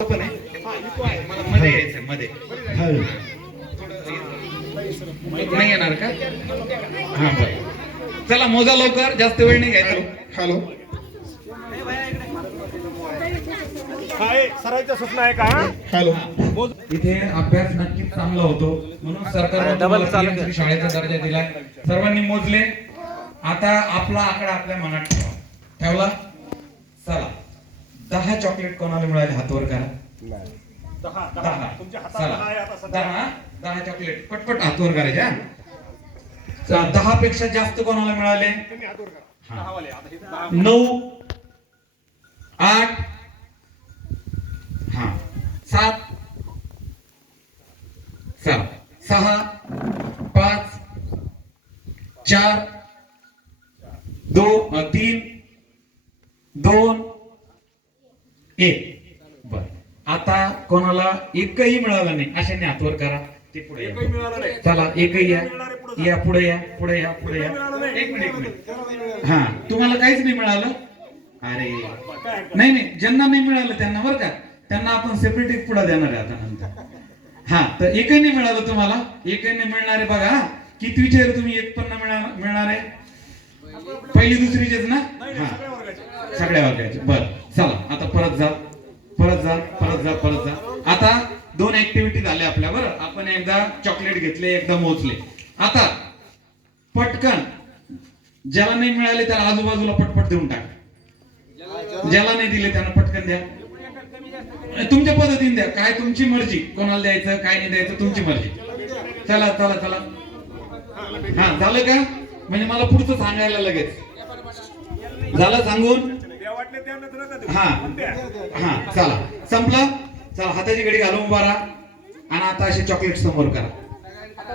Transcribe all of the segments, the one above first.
पण आहे. मला मध्ये यायचं मध्ये. नाही येणार का? हा बरं. चला मोजा लवकर. जास्त वेळ नाही घ्यायचा. हॅलो. काय सरांचं स्वप्न आहे का हॅलो. इथे अभ्यास नक्कीच चांगला होतो. म्हणून सरकारने शाळेचा दर्जा दिलाय. सर्वांनी मोजले. आता आपला आकडा आपल्या मनात ठेवा. ठेवला? चला. दहा चॉकलेट कोणाला मिळाले हातवर करा? दहा दहा. दहा. चॉकलेट पटपट हातवर करायचे? चा- दहा पेक्षा जास्त कोणाला मिळाले? नऊ आठ हा. सात सहा सहा पाच चार दोन तीन दोन एक बर. आता कोणाला एकही मिळालं नाही अशाने हातवर करा. ते पुढे या. चला एकही या. या पुढे या पुढे या पुढे या. एक मिनिट एक मिनिट. हा तुम्हाला काहीच नाही मिळालं? अरे. नाही नाही ज्यांना नाही मिळालं त्यांना बरं का. त्यांना आपण सेपरेट एक पुढे देणार आहे आता नंतर. हा तर एकही नाही मिळालं तुम्हाला? एकही नाही मिळणार आहे बघा. किती विचार तुम्ही एक पण मिळणार आहे? पहिली दुसरीचेच ना? हा. सगळ्या वर्गाचे. बर. परत जा परत जा परत जा परत जा. आता दोन ऍक्टिव्हिटी झाल्या आपल्या बरं आपण एकदा चॉकलेट घेतले एकदा मोजले. आता पटकन ज्याला नाही मिळाले त्याला आजूबाजूला पटपट देऊन टाक. ज्याला नाही दिले त्यांना पटकन द्या. तुमच्या पद्धतीने द्या. काय तुमची मर्जी. कोणाला द्यायचं काय नाही द्यायचं तुमची मर्जी. चला चला चला. हा झालं का? म्हणजे मला पुढचं सांगायला लगेच. झालं सांगून? हा. हा चला. संपलं? चला हाताची घडी घालून उभा राहा. आणि आता असे चॉकलेट समोर करा.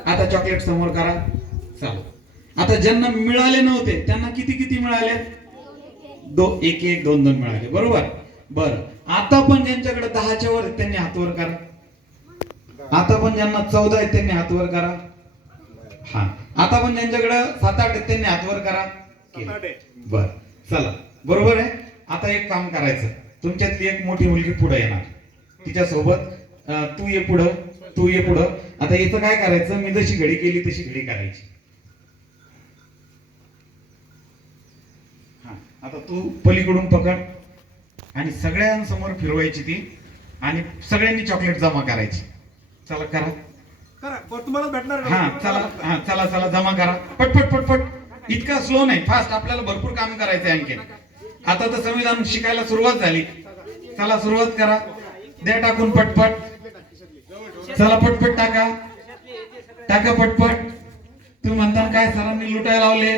आता चॉकलेट समोर करा. चला. आता ज्यांना मिळाले नव्हते त्यांना किती किती मिळाले? दो एक एक दोन दोन मिळाले. बरोबर? बर. आता पण ज्यांच्याकडे दहाच्या वर आहेत, त्यांनी हातवर करा. आता पण ज्यांना चौदा आहेत त्यांनी हातवर करा. हा. आता पण ज्यांच्याकडे सात आठ आहेत त्यांनी हातवर करा. बर. चला. बरोबर आहे? आता एक काम करायचं. तुमच्यातली एक मोठी मुलगी पुढे येणार. तिच्या सोबत तू ये पुढं तू ये पुढं. आता इथं काय करायचं? मी जशी घडी केली तशी घडी करायची. हा आता तू पलीकडून पकड. आणि सगळ्यांसमोर फिरवायची ती. आणि सगळ्यांनी चॉकलेट जमा करायची. चला करा. करा. तुम्हाला भेटणार? हा चला. हा चला चला. जमा करा. पटपट पटपट इतका स्लो नाही. फास्ट आपल्याला भरपूर काम करायचंय आणखी आता तर संविधान शिकायला सुरुवात झाली. चला सुरुवात करा. द्या टाकून पटपट. चला पटपट टाका. टाका पटपट. तुम्ही म्हणता काय सरांनी लुटायला लावले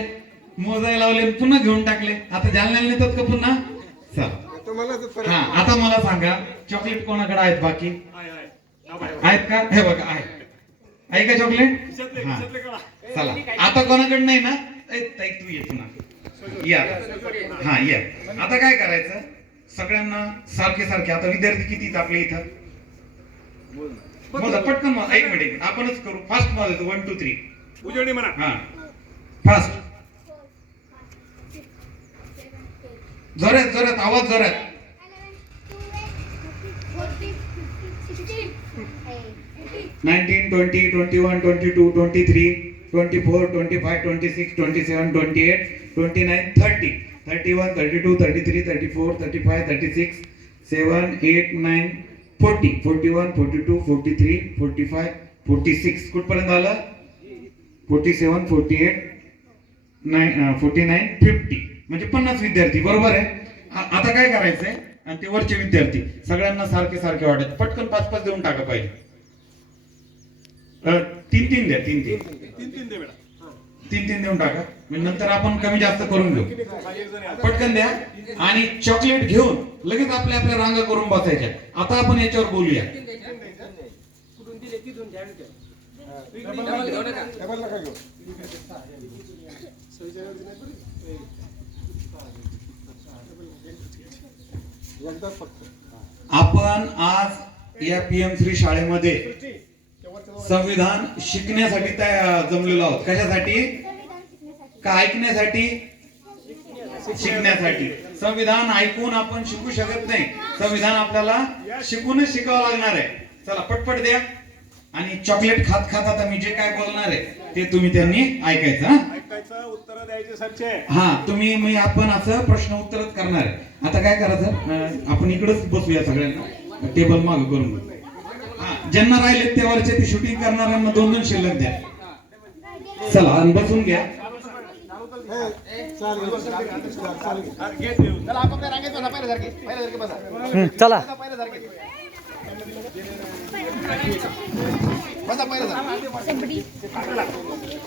मोजायला लावले पुन्हा घेऊन टाकले. आता जालन्याला नेतात का पुन्हा? चला. हा आता मला सांगा चॉकलेट कोणाकडे आहेत बाकी. आहेत का? हे बघा आहे आहे का चॉकलेट हा. चला. आता कोणाकडे नाही ना? तू ये पुन्हा. या. हा या. आता काय करायचं? सगळ्यांना सारखे सारखे. आता विद्यार्थी किती आपल्या इथं? मोजा पटकन मोजा एक मिनिट आपणच करू. फास्ट मोजायचं वन टू थ्री उजळणी म्हणा. हा. फास्ट जोरात जोरात. आवाज जोरात. Nineteen twenty twenty one twenty two twenty three twenty four twenty five twenty six twenty seven twenty eight twenty nine thirty thirty one thirty two thirty three thirty four thirty five thirty six seven eight nine forty forty one forty two forty three forty five forty six कुठपर्यंत आलं forty seven forty eight nine forty nine fifty म्हणजे पन्नास विद्यार्थी बरोबर आहे आता काय करायचंय आणि ते वरचे विद्यार्थी सगळ्यांना सारखे सारखे वाटत पटकन पाच पाच देऊन टाका पाहिजे तीन तीन द्या तीन तीन तीन तीन द्या बेटा तीन तीन देऊन टाका. म्हणजे नंतर आपण कमी जास्त करून घेऊ. पटकन द्या. आणि चॉकलेट घेऊन लगेच आपल्या आपल्या रांगा करून बसायच्या. आता आपण याच्यावर बोलूया. आपण आज या पीएम श्री शाळेमध्ये संविधान शिकण्यासाठी जमलेलो आहोत. कशासाठी? का ऐकण्यासाठी? शिकण्यासाठी. संविधान ऐकून आपण शिकू शकत नाही. संविधान आपल्याला शिकूनच शिकावं लागणार आहे. चला पटपट द्या. आणि चॉकलेट खात खात आता मी जे काय बोलणार आहे ते तुम्ही त्यांनी ऐकायचं हा? ऐकायचं उत्तर द्यायचे सरचे. हा तुम्ही मी आपण असं प्रश्न उत्तरच करणार आहे. आता काय करायचं? आपण इकडच बसूया सगळ्यांना. टेबल माग करून. ज्यांना राहिले त्यावरचे ते शूटिंग करणाऱ्यांना दोन दोन शिल्लक द्या. चला आणि बसून घ्या. चला.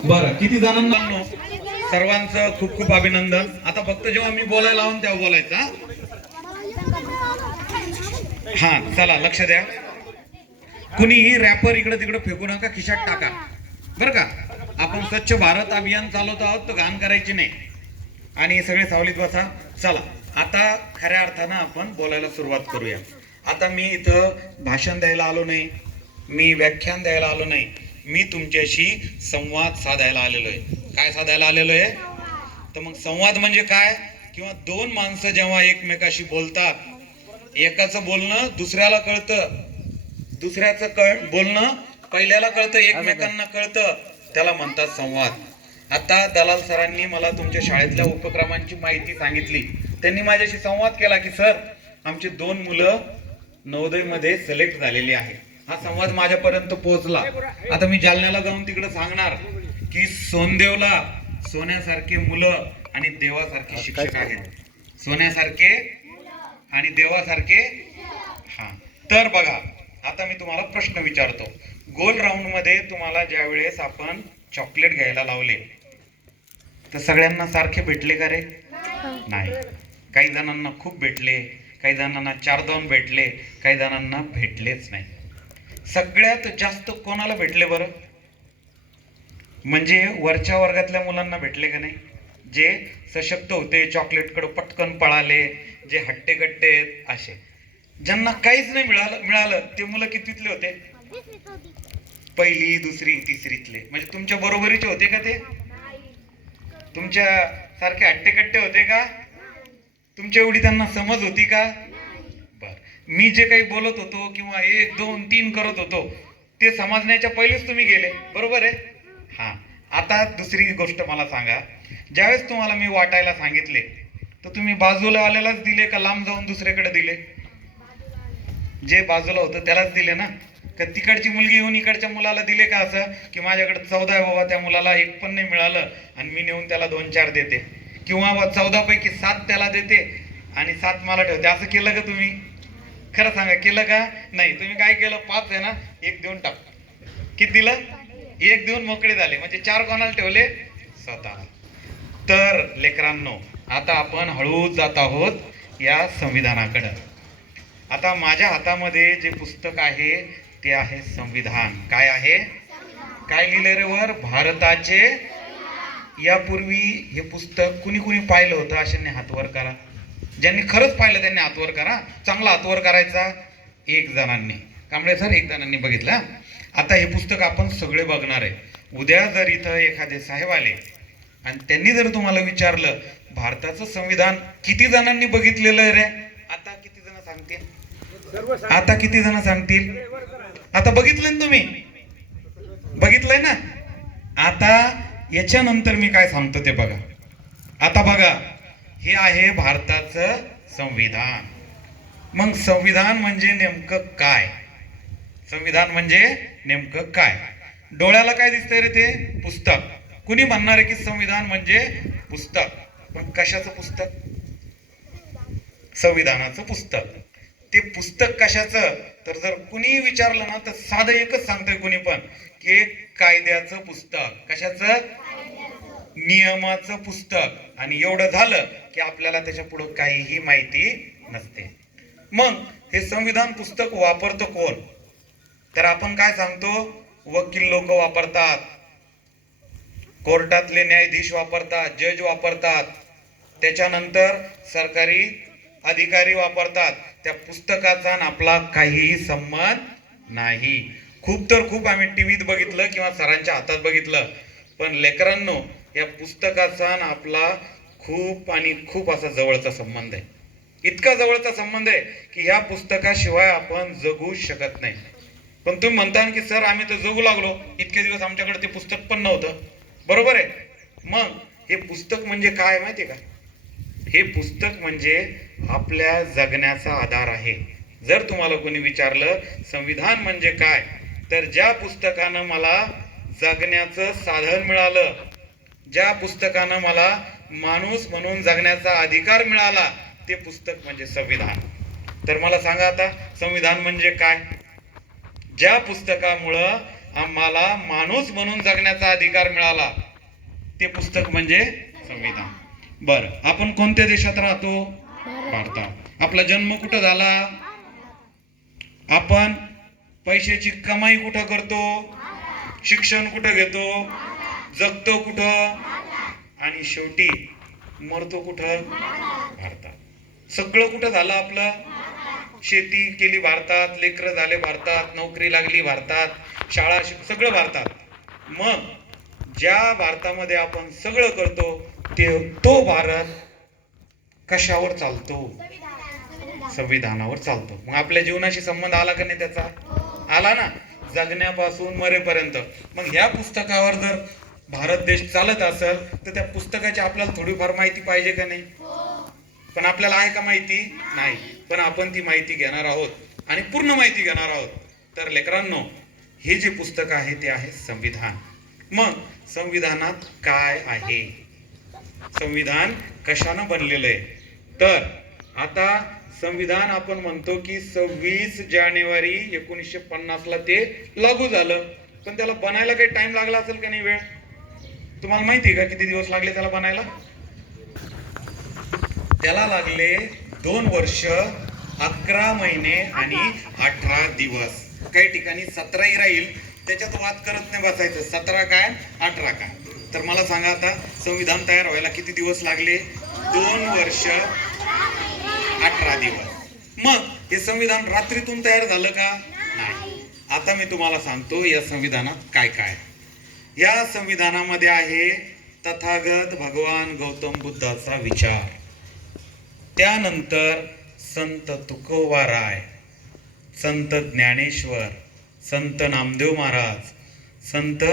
बरं किती जणांना सर्वांचं खूप खूप अभिनंदन. आता फक्त जेव्हा मी बोलायला लावून तेव्हा बोलायचं? हा चला लक्ष द्या. कुणीही रॅपर इकडे तिकडे फेकू नका खिशात टाका. बरं का? आपण स्वच्छ भारत अभियान चालवत आहोत तर घाण करायची नाही. आणि सगळे सावलीत बसा. चला आता खऱ्या अर्थानं आपण बोलायला सुरुवात करूया. आता मी इथं भाषण द्यायला आलो नाही मी व्याख्यान द्यायला आलो नाही मी तुमच्याशी संवाद साधायला आलेलो आहे. काय साधायला आलेलो आहे? तर मग संवाद म्हणजे काय? किंवा दोन माणसं जेव्हा एकमेकाशी बोलतात एकाचं बोलणं दुसऱ्याला कळतं दुसऱ्याचं कळ बोलणं पहिल्याला कळतं एकमेकांना कळतं त्याला म्हणतात संवाद. आता दलाल सरांनी मला तुमच्या शाळेतल्या उपक्रमांची माहिती सांगितली. त्यांनी माझ्याशी संवाद केला की सर आमची दोन मुलं नवोदयमध्ये सिलेक्ट झालेली आहे. हा संवाद माझ्यापर्यंत पोहोचला. आता मी जालन्याला जाऊन तिकडे सांगणार की सोनदेवला सोन्यासारखे मुलं आणि देवासारखे शिक्षक आहेत. सोन्यासारखे आणि देवासारखे हा. तर बघा आता मी तुम्हाला प्रश्न विचारतो. गोल राऊंडमध्ये तुम्हाला ज्या वेळेस आपण चॉकलेट घ्यायला लावले तर सगळ्यांना सारखे भेटले का रे? नाही. काही जणांना खूप भेटले काही जणांना चार दोन भेटले काही जणांना भेटलेच नाही. सगळ्यात जास्त कोणाला भेटले बरं? म्हणजे वरच्या वर्गातल्या मुलांना भेटले का नाही? जे सशक्त होते चॉकलेटकडे पटकन पळाले जे हट्टे कट्टे आहेत असे. ज्यांना काहीच नाही मिळालं मिळालं ते मुलं कितीतले होते? पहिली दुसरी तिसरीतले. म्हणजे तुमच्या बरोबरीचे होते का ते? तुमच्या सारखे हट्टेकट्टे होते का? तुमच्या एवढी त्यांना समज होती का? बर. मी जे काही बोलत होतो किंवा एक दोन तीन करत होतो ते समजण्याच्या पहिलेच तुम्ही गेले. बरोबर आहे? हा. आता दुसरी गोष्ट मला सांगा. ज्यावेळेस तुम्हाला मी वाटायला सांगितले तर तुम्ही बाजूला आलेलाच दिले का लांब जाऊन दुसरीकडे दिले? जे बाजूला होतं त्यालाच दिले ना? का तिकडची मुलगी येऊन इकडच्या मुलाला दिले का असं? की माझ्याकडे चौदा आहे बाबा त्या मुलाला एक पण नाही मिळालं आणि मी नेऊन त्याला दोन चार देते. किंवा चौदा पैकी सात त्याला देते आणि सात मला ठेवते. असं केलं का तुम्ही? खरं सांगा केलं का? नाही. तुम्ही काय केलं? पाच आहे ना? एक देऊन टाक. किती दिलं? एक देऊन मोकळे झाले. म्हणजे चार कोणाला ठेवले? स्वतः तर लेकरांनो आता आपण हळूच जात आहोत या संविधानाकडं. आता माझ्या हातामध्ये जे पुस्तक आहे ते आहे संविधान. काय आहे? काय लिहिले रे वर? भारताचे. यापूर्वी हे पुस्तक कुणी कुणी पाहिलं होतं? अशांनी हातवर करा. ज्यांनी खरंच पाहिलं त्यांनी हातवर करा. चांगला हातवर करायचा एक जणांनी. कांबळे सर एक जणांनी बघितलं आता हे पुस्तक आपण सगळे बघणार आहे. उद्या जर इथं एखादे साहेब आले आणि त्यांनी जर तुम्हाला विचारलं भारताचं संविधान किती जणांनी बघितलेलं आहे रे? आता किती जण सांगतील? आता किती जण सांगतील? आता बघितलं ना तुम्ही? बघितलंय ना? आता याच्यानंतर मी काय सांगतो ते बघा. आता बघा हे आहे भारताचं संविधान. मग संविधान म्हणजे नेमकं काय? संविधान म्हणजे नेमकं काय? डोळ्याला काय दिसतंय रे ते? पुस्तक. कुणी म्हणणार आहे की संविधान म्हणजे पुस्तक? पण कशाचं पुस्तक? संविधानाचं पुस्तक. ते पुस्तक कशाचं? तर जर कुणी विचारलं ना तर साधं एकच सांगतोय कुणी पण की एक कायद्याचं पुस्तक. कशाचं? नियमाचं पुस्तक. आणि एवढं झालं की आपल्याला त्याच्या पुढे काहीही माहिती नसते. मग हे संविधान पुस्तक वापरतो कोण? तर आपण काय सांगतो? वकील लोक वापरतात. कोर्टातले न्यायाधीश वापरतात जज वापरतात. त्याच्यानंतर सरकारी अधिकारी वापरतात. त्या पुस्तकाचा आपला काहीही संबंध नाही. खूप तर खूप आम्ही टीव्हीत बघितलं किंवा सरांच्या हातात बघितलं. पण लेकरांनो या पुस्तकाचा आपला खूप आणि खूप असा जवळचा संबंध आहे. इतका जवळचा संबंध आहे की ह्या पुस्तकाशिवाय आपण जगू शकत नाही. पण तुम्ही म्हणता की सर आम्ही तर जगू लागलो. इतके दिवस आमच्याकडे ते पुस्तक पण नव्हतं. बरोबर आहे. मग हे पुस्तक म्हणजे काय माहितीये का? हे पुस्तक म्हणजे आपल्या जगण्याचा आधार आहे. जर तुम्हाला कोणी विचारलं संविधान म्हणजे काय? तर ज्या पुस्तकानं मला जगण्याचं साधन मिळालं ज्या पुस्तकानं मला माणूस म्हणून जगण्याचा अधिकार मिळाला ते पुस्तक म्हणजे संविधान. तर मला सांगा आता संविधान म्हणजे काय? ज्या पुस्तकामुळं आम्हाला माणूस म्हणून जगण्याचा अधिकार मिळाला ते पुस्तक म्हणजे संविधान. बर आपण कोणत्या देशात राहतो? भारतात. आपला जन्म कुठं झाला? आपण पैशाची कमाई कुठं करतो? शिक्षण कुठं घेतो? जगतो कुठं? आणि शेवटी मरतो कुठं? भारतात. सगळं कुठं झालं आपलं? शेती केली भारतात लेकरं झाले भारतात नोकरी लागली भारतात शाळा सगळं भारतात. मग ज्या भारतामध्ये आपण सगळं करतो ते तो भारत कशावर चालतो? संविधानावर चालतो. मग आपल्या जीवनाशी संबंध आला का नाही त्याचा? आला ना. जगण्यापासून मरेपर्यंत. मग ह्या पुस्तकावर जर भारत देश चालत असेल तर त्या पुस्तकाची आपल्याला थोडीफार माहिती पाहिजे का नाही? पण आपल्याला आहे का माहिती? नाही. पण आपण ती माहिती घेणार आहोत आणि पूर्ण माहिती घेणार आहोत. तर लेकरांनो हे जे पुस्तक आहे ते आहे संविधान. मग संविधानात काय आहे? संविधान कशानं बनलेलं आहे तर आता संविधान आपण म्हणतो की सव्वीस जानेवारी एकोणीसशे पन्नासला ते लागू झालं. पण त्याला बनायला काही टाइम लागला असेल का नाही वेळ? तुम्हाला माहिती आहे का किती दिवस लागले त्याला बनायला? त्याला लागले दोन वर्ष अकरा महिने आणि अठरा दिवस. काही ठिकाणी सतराही राहील. त्याच्यात वाद करत नाही बसायचं. सतरा काय अठरा काय? तर मला सांगा आता संविधान तयार व्हायला किती दिवस लागले? दोन वर्ष अठरा दिवस. मग हे संविधान रात्रीतून तयार झालं का? नाही. आता मी तुम्हाला सांगतो या संविधानात काय काय. या संविधानामध्ये आहे तथागत भगवान गौतम बुद्धाचा विचार. त्यानंतर संत तुकोबाराय संत ज्ञानेश्वर संत नामदेव महाराज संत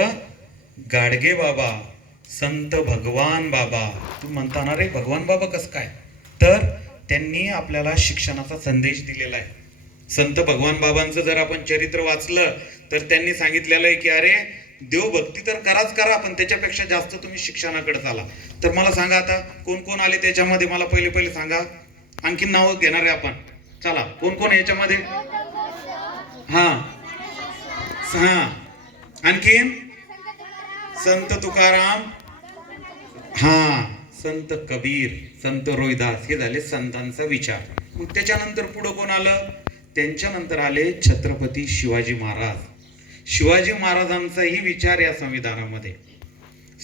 गाडगे बाबा संत भगवान बाबा. तू म्हणता ना रे भगवान बाबा कसं काय? तर त्यांनी आपल्याला शिक्षणाचा संदेश दिलेला आहे. संत भगवान बाबांचं जर आपण चरित्र वाचलं तर त्यांनी सांगितलेलं आहे की अरे देवभक्ती तर कराच करा पण त्याच्यापेक्षा जास्त तुम्ही शिक्षणाकडे चाला. तर मला सांगा आता कोण कोण आले त्याच्यामध्ये? मला पहिले पहिले सांगा. आणखीन नाव घेणार आहे आपण. चला कोण कोण याच्यामध्ये? हा. हा. आणखीन? संत तुकाराम हा संत कबीर संत रोहिदास हे झाले संतांचा विचार. मग त्याच्यानंतर पुढं कोण आलं? त्यांच्यानंतर आले छत्रपती शिवाजी महाराज. शिवाजी महाराजांचाही विचार या संविधानामध्ये.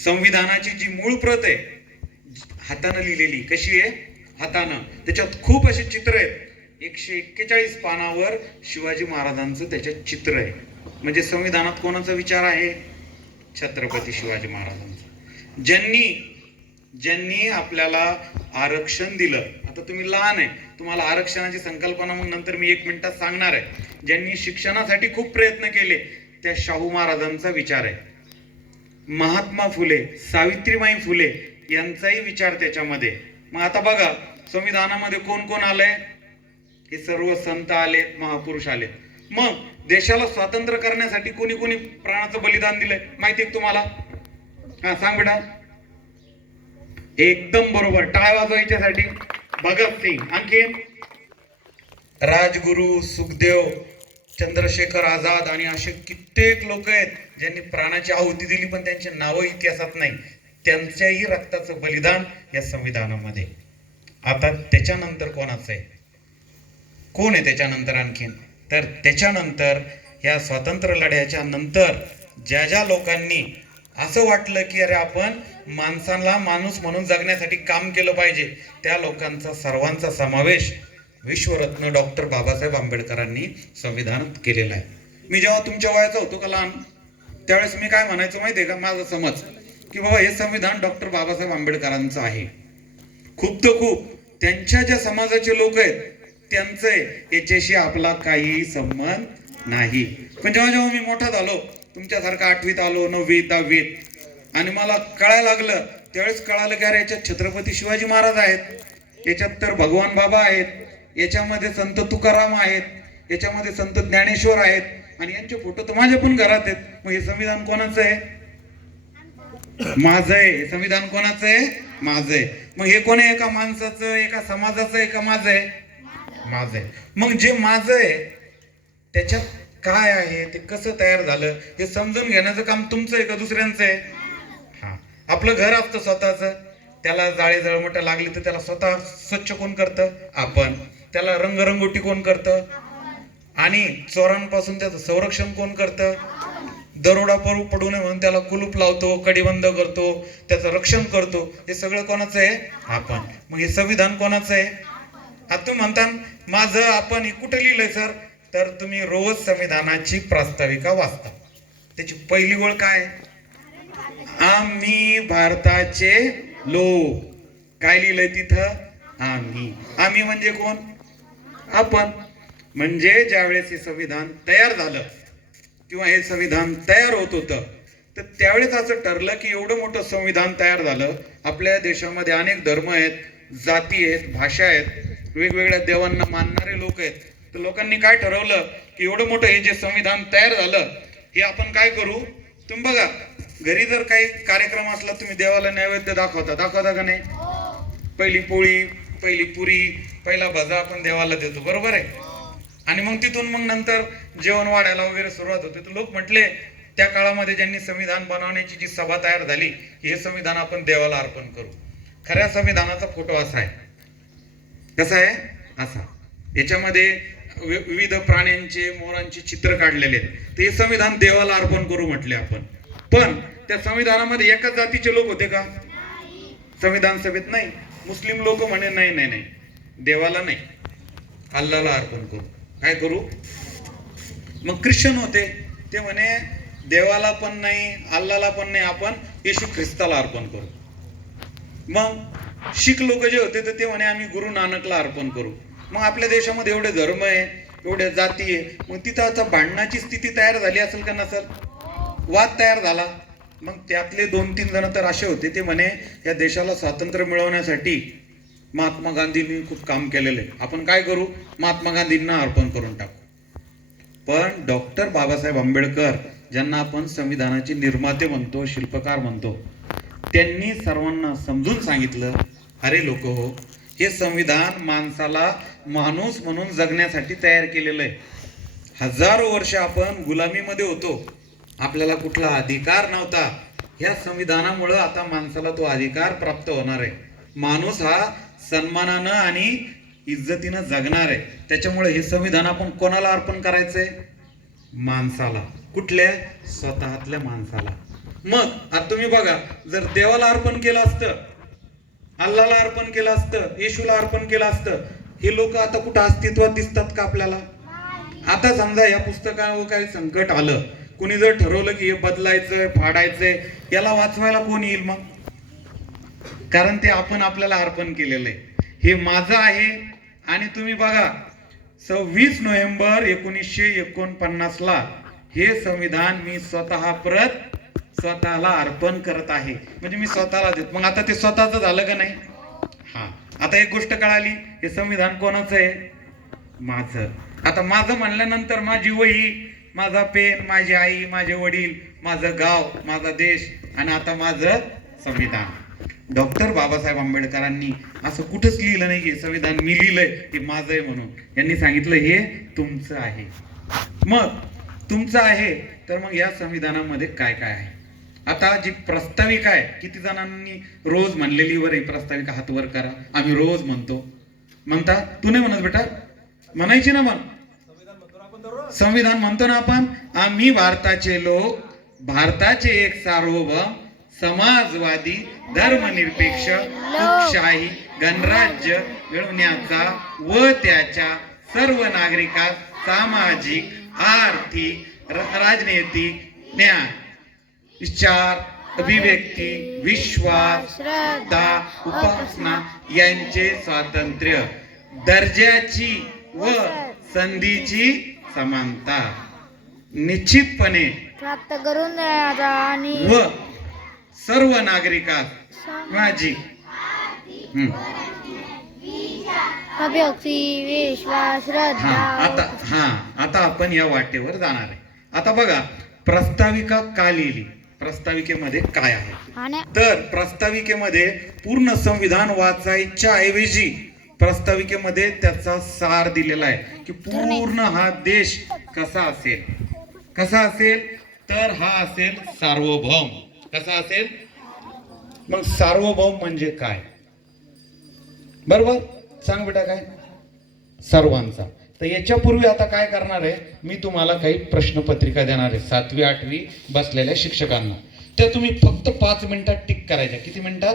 संविधानाची जी मूळ प्रत आहे हातानं लिहिलेली कशी आहे? हातानं. त्याच्यात खूप असे चित्र आहेत. एकशे एक्केचाळीस पानावर शिवाजी महाराजांचं त्याच्यात चित्र आहे. म्हणजे संविधानात कोणाचा विचार आहे? छत्रपती शिवाजी महाराजांचा. ज्यांनी ज्यांनी आपल्याला आरक्षण दिलं आता तुम्ही लहान आहे तुम्हाला आरक्षणाची संकल्पना मग नंतर मी एक मिनिटात सांगणार आहे. ज्यांनी शिक्षणासाठी खूप प्रयत्न केले त्या शाहू महाराजांचा विचार आहे. महात्मा फुले सावित्रीबाई फुले यांचाही विचार त्याच्यामध्ये. मग आता बघा संविधानामध्ये कोण कोण आलंय? हे सर्व संत आले महापुरुष आले मग देशाला स्वातंत्र्य करण्यासाठी कोणी कोणी प्राणाचं बलिदान दिलंय? माहिती आहे तुम्हाला? हा सांग बेटा. एकदम बरोबर. टाळ वाजवायच्यासाठी भगत सिंग. आणखीन राजगुरु सुखदेव चंद्रशेखर आझाद आणि असे कित्येक लोक आहेत ज्यांनी प्राणाची आहुती दिली पण त्यांची नावं इतिहासात नाही. त्यांच्याही रक्ताचं बलिदान या संविधानामध्ये. आता त्याच्यानंतर कोणाचं आहे? कोण आहे त्याच्यानंतर आणखीन? तर त्याच्यानंतर या स्वातंत्र्य लढ्याच्या नंतर ज्या ज्या लोकांनी असं वाटलं की अरे आपण माणसाला माणूस म्हणून जगण्यासाठी काम केलं पाहिजे त्या लोकांचा सर्वांचा समावेश विश्वरत्न डॉक्टर बाबासाहेब आंबेडकरांनी संविधानात केलेला आहे. मी जेव्हा तुमच्या वयाचा होतो का लहान त्यावेळेस मी काय म्हणायचो आहे का? माझा समज की बाबा हे संविधान डॉक्टर बाबासाहेब आंबेडकरांचं आहे. खूप तर खूप. त्यांच्या ज्या समाजाचे लोक आहेत त्यांचं आहे याच्याशी आपला काही संबंध नाही. पण जेव्हा जेव्हा मी मोठा झालो तुमच्यासारखा आठवीत आलो नववीत दहावीत आणि मला कळायला लागलं त्यावेळेस कळालं की अरे याच्यात छत्रपती शिवाजी महाराज आहेत याच्यात तर भगवान बाबा आहेत याच्यामध्ये संत तुकाराम आहेत याच्यामध्ये संत ज्ञानेश्वर आहेत आणि यांचे फोटो तर माझ्या पण घरात आहेत. मग हे संविधान कोणाचं आहे? माझं आहे. हे संविधान कोणाचं आहे? माझं आहे. मग हे कोण आहे एका माणसाचं एका समाजाचं एका माझं आहे? माझं आहे. मग जे माझं आहे त्याच्यात काय आहे? ते कसं तयार झालं? हे समजून घेण्याचं काम तुमचं आहे का दुसऱ्यांचं आहे? हा. आपलं घर असतं स्वतःचं. त्याला जाळे जळमट लागली तर त्याला स्वतः स्वच्छ कोण करतं? आपण. त्याला रंगरंगोटी कोण करतं? आणि चोरांपासून त्याचं संरक्षण कोण करतं? दरोडा पडू पडू नये म्हणून त्याला कुलूप लावतो कडीबंद करतो त्याचं रक्षण करतो. हे सगळं कोणाचं आहे? आपण. मग हे संविधान कोणाचं आहे? आता तुम्ही म्हणता माझं आपण हे कुठे लिहिलंय सर? तर तुम्ही रोज संविधानाची प्रास्ताविका वाचता. त्याची पहिली ओळ काय? आम्ही भारताचे लोक. काय लिहिलंय तिथं? आम्ही. आम्ही म्हणजे कोण? आपण. म्हणजे ज्यावेळेस हे संविधान तयार झालं किंवा हे संविधान तयार होत होतं तर त्यावेळेस असं ठरलं की एवढं मोठं संविधान तयार झालं. आपल्या देशामध्ये अनेक धर्म आहेत जाती आहेत भाषा आहेत. वेगवेगळ्या देवांना मानणारे लोक आहेत. तर लोकांनी काय ठरवलं की एवढं मोठं हे जे संविधान तयार झालं हे आपण काय करू? तुम्ही बघा घरी जर काही कार्यक्रम असला तुम्ही देवाला नैवेद्य दाखवता. दाखवता का नाही? पहिली पोळी पहिली पुरी पहिला भजा आपण देवाला देतो. बरोबर आहे? आणि मग तिथून मग नंतर जेवण वाढायला वगैरे सुरुवात होते. तर लोक म्हटले त्या काळामध्ये ज्यांनी संविधान बनवण्याची जी सभा तयार झाली हे संविधान आपण देवाला अर्पण करू. खऱ्या संविधानाचा फोटो असा आहे. कसं आहे? असा. याच्यामध्ये वि- विविध प्राण्यांचे मोरांचे चित्र काढलेले आहेत. ते संविधान देवाला अर्पण करू म्हटले आपण. पण त्या संविधानामध्ये एकाच जातीचे लोक होते का? संविधान सभेत नाही. मुस्लिम लोक म्हणे नाही नाही नाही. देवाला नाही. अल्लाला अर्पण करू. काय करू? मग ख्रिश्चन होते. ते म्हणे देवाला पण नाही अल्लाला पण नाही. आपण येशू ख्रिस्ताला अर्पण करू. मग शीख लोक जे होते तर ते म्हणे आम्ही गुरु नानकला अर्पण करू. मग आपल्या देशामध्ये एवढे धर्म आहे एवढ्या जाती आहे मग तिथं आता भांडणाची स्थिती तयार झाली असेल का नसेल? वाद तयार झाला. मग त्यातले दोन तीन जण तर असे होते ते म्हणे या देशाला स्वातंत्र्य मिळवण्यासाठी महात्मा गांधींनी खूप काम केलेलं. आहे आपण काय करू? महात्मा गांधींना अर्पण करून टाकू. पण डॉक्टर बाबासाहेब आंबेडकर ज्यांना आपण संविधानाचे निर्माते म्हणतो शिल्पकार म्हणतो त्यांनी सर्वांना समजून सांगितलं अरे लोक हो हे संविधान माणसाला माणूस म्हणून जगण्यासाठी तयार केलेलं आहे. हजारो वर्ष आपण गुलामीमध्ये होतो. आपल्याला कुठला अधिकार नव्हता. या संविधानामुळं आता माणसाला तो अधिकार प्राप्त होणार आहे. माणूस हा सन्मानानं आणि इज्जतीनं जगणार आहे. त्याच्यामुळे हे संविधान आपण कोणाला अर्पण करायचंय? माणसाला. कुठल्या? स्वतःतल्या माणसाला. मग आता तुम्ही बघा जर देवाला अर्पण केलं असतं अल्लाला अर्पण केलं असतं येशूला अर्पण केलं असतं हे लोक आता कुठं अस्तित्वात दिसतात का आपल्याला? आता समजा या पुस्तकावर काही संकट आलं कुणी जर ठरवलं की हे बदलायचंय फाडायचंय याला वाचवायला कोण येईल मग? कारण ते आपण आपल्याला अर्पण केलेलं आहे. हे माझं आहे आणि तुम्ही बघा सव्वीस नोव्हेंबर एकोणीसशे एकोणपन्नास ला हे संविधान मी स्वतः परत स्वतःला अर्पण करत आहे. म्हणजे मी स्वतःला देत. मग आता ते स्वतःच झालं का नाही? हा. आता एक गोष्ट कळाली. हे संविधान कोणाचं आहे? माझं. आता माझं म्हणल्यानंतर माझी वही माझा पेन माझी आई माझे वडील माझं गाव माझा देश आणि आता माझं संविधान. डॉक्टर बाबासाहेब आंबेडकरांनी असं कुठंच लिहिलं नाही की संविधान मी लिहिलंय हे माझं आहे म्हणून. यांनी सांगितलं हे तुमचं आहे. मग तुमचं आहे तर मग या संविधानामध्ये काय काय आहे? आता जी प्रस्ताविका आहे किती जणांनी रोज म्हणलेली वर प्रस्ताविका हात वर करा. आम्ही रोज म्हणतो. म्हणता तू नाही म्हणत बेटा? म्हणायची ना मग. संविधान म्हणतो ना आपण? आम्ही भारताचे लोक भारताचे एक सार्वभौम समाजवादी धर्मनिरपेक्ष लोकशाही गणराज्य मिळवण्याचा व त्याच्या सर्व नागरिकात सामाजिक आर्थिक र- राजनैतिक न्याय विचार अभिव्यक्ती विश्वास श्रद्धा उपासना यांचे स्वातंत्र्य. दर्जाची व संधीची समानता. निश्चितपणे प्राप्त करून देण्याचा आणि व सर्व नागरिकास माझी. अभिव्यक्ती विश्वास हा श्रद्धा आता हा आता आपण या वाटेवर जाणार आहे. आता बघा प्रस्ताविका का लिहिली प्रस्ताविकेमध्ये काय आहे? तर प्रस्ताविकेमध्ये पूर्ण संविधान वाचायच्या ऐवजी प्रस्ताविकेमध्ये त्याचा सार दिलेला आहे की पूर्ण हा देश कसा असेल? कसा असेल? तर हा असेल सार्वभौम. कसा असेल? मग सार्वभौम म्हणजे काय? बरोबर? सांग बेटा काय? सर्वांचा. तर याच्यापूर्वी आता काय करणार आहे? मी तुम्हाला काही प्रश्नपत्रिका देणार आहे. सातवी आठवी बसलेल्या शिक्षकांना. त्या तुम्ही फक्त पाच मिनिटात टिक करायच्या. किती मिनिटात?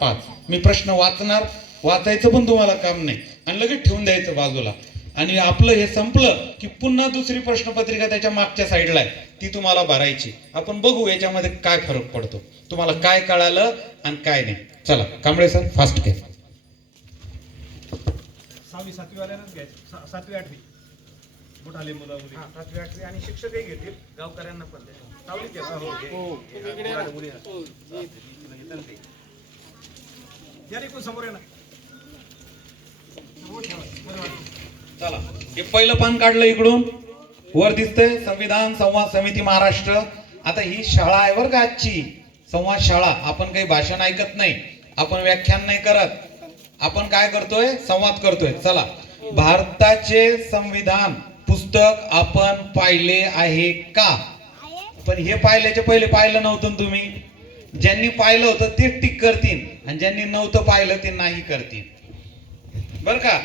पाच. मी प्रश्न वाचणार. वाचायचं पण तुम्हाला काम नाही. आणि लगेच ठेवून द्यायचं बाजूला. आणि आपलं हे संपलं की पुन्हा दुसरी प्रश्नपत्रिका त्याच्या मागच्या साईडला आहे. ती तुम्हाला भरायची. आपण बघू याच्यामध्ये काय फरक पडतो. तुम्हाला काय कळालं आणि काय नाही. चला कांबळे सर फास्ट घ्या. सहावी सातवी वाल्यानंच घ्यायचं. सा- सातवी आठवी. मोठाले मुलं मुली सातवी आठवी आणि शिक्षकही घेतील. गावकऱ्यांना पण द्या. सावलीत घ्या. हो. या रे, कोण समोर आहे ना. बरं वाटतं. चला. हे पहिलं पान काढलं इकडून. वर दिसतंय संविधान संवाद समिती महाराष्ट्र. आता ही शाळा आहे बरं का आजची. संवाद शाळा. आपण काही भाषण ऐकत नाही. आपण व्याख्यान नाही करत. आपण काय करतोय? संवाद करतोय. चला. भारताचे संविधान पुस्तक आपण पाहिले आहे का? पण हे पाहिल्याच्या पहिले पाहिलं नव्हतं तुम्ही. ज्यांनी पाहिलं होतं ते टिक करतील आणि ज्यांनी नव्हतं पाहिलं ते नाही करतील. बर का?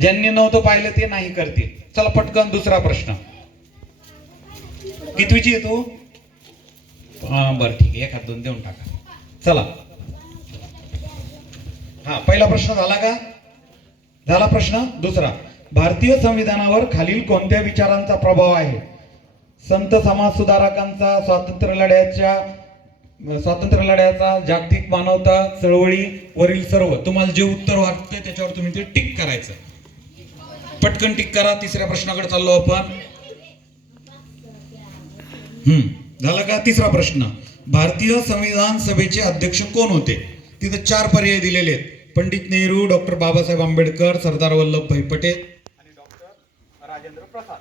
ज्यांनी नव्हतं पाहिलं ते नाही करतील. चला पटकन दुसरा प्रश्न. कितवीची तू? हा बरं ठीक आहे. एखाद दोन देऊन टाका. चला. हा पहिला प्रश्न झाला का? झाला प्रश्न? दुसरा भारतीय संविधानावर खालील कोणत्या विचारांचा प्रभाव आहे? संत समाज सुधारकांचा स्वातंत्र्य लढ्याच्या स्वातंत्र्य लढ्याचा जागतिक मानवता चळवळी वरील सर्व. तुम्हाला जे उत्तर वाटतंय त्याच्यावर तुम्ही ते टिक करायचं. पटकन टिक करा तिसऱ्या प्रश्नाकडे चाललो आपण. हम्म झाला का तिसरा प्रश्न? भारतीय संविधान सभेचे अध्यक्ष कोण होते? तिथे चार पर्याय दिलेले आहेत. पंडित नेहरू डॉक्टर बाबासाहेब आंबेडकर सरदार वल्लभभाई पटेल. आणि डॉक्टर राजेंद्र प्रसाद.